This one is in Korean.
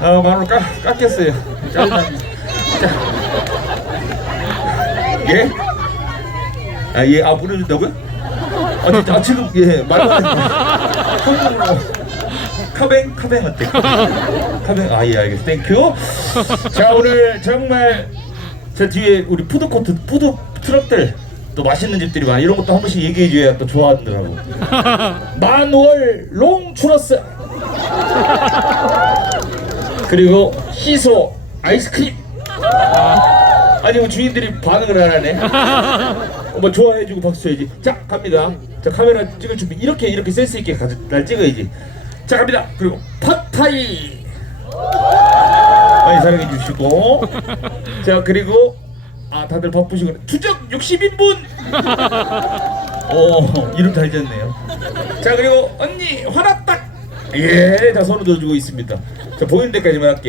아 마늘 깎, 깎였어요. 예? 아, 예, 아, 보내준다고요? 아, 진짜, 아, 지금, 예, 돼. 한국으로. 카뱅? 카뱅 어때? 카뱅, 아, 예, 알겠어. 땡큐. 자, 오늘 정말, 저 뒤에 우리 푸드코트, 푸드 트럭들, 또 맛있는 집들이 많아. 이런 것도 한 번씩 얘기해줘야 또 좋아하더라고. 만월 롱 추러스. 그리고 시소 아이스크림. 아니 뭐 주인들이 반응을 안 하네. 어, 뭐 좋아해주고 박수 쳐야지. 자 갑니다. 자 카메라 찍을 준비 이렇게 이렇게 센스 있게 가, 날 찍어야지. 자 갑니다. 그리고 팟타이 많이 사랑해 주시고 자 그리고 아 다들 바쁘시고 추적 60인분. 오 이름 잘 지었네요. 자 그리고 언니 화났다. 예, 자 손을 넣어주고 있습니다. 자 보이는 데까지만 할게요.